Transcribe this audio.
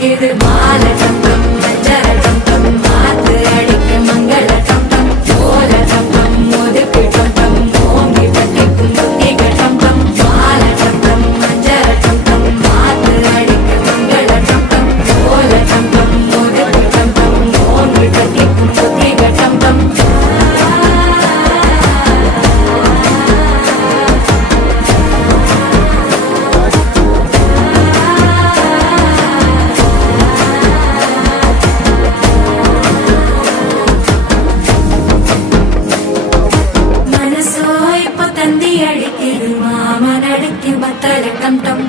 அடிக்குது மால டம் டம் மஞ்சர டம் டம் மாத்து அடிக்க மங்கள டம் டம் ஓல டம் டம் முதுக்கு டம் டம் ஓங்கி பட்டிக்கும் புத்திக டம் டம் மால டம் டம் மஞ்சர டம் டம் மாத்து அடிக்க மங்கள டம் டம் ஓல டம் டம் முதுக்கு டம் டம் ஓங்கி பட்டிக்கும் புத்திக டம் டம் மனசோ இப்ப தந்தி அடிக்குது மாமன் அடிக்கு மத்தள டம் டம்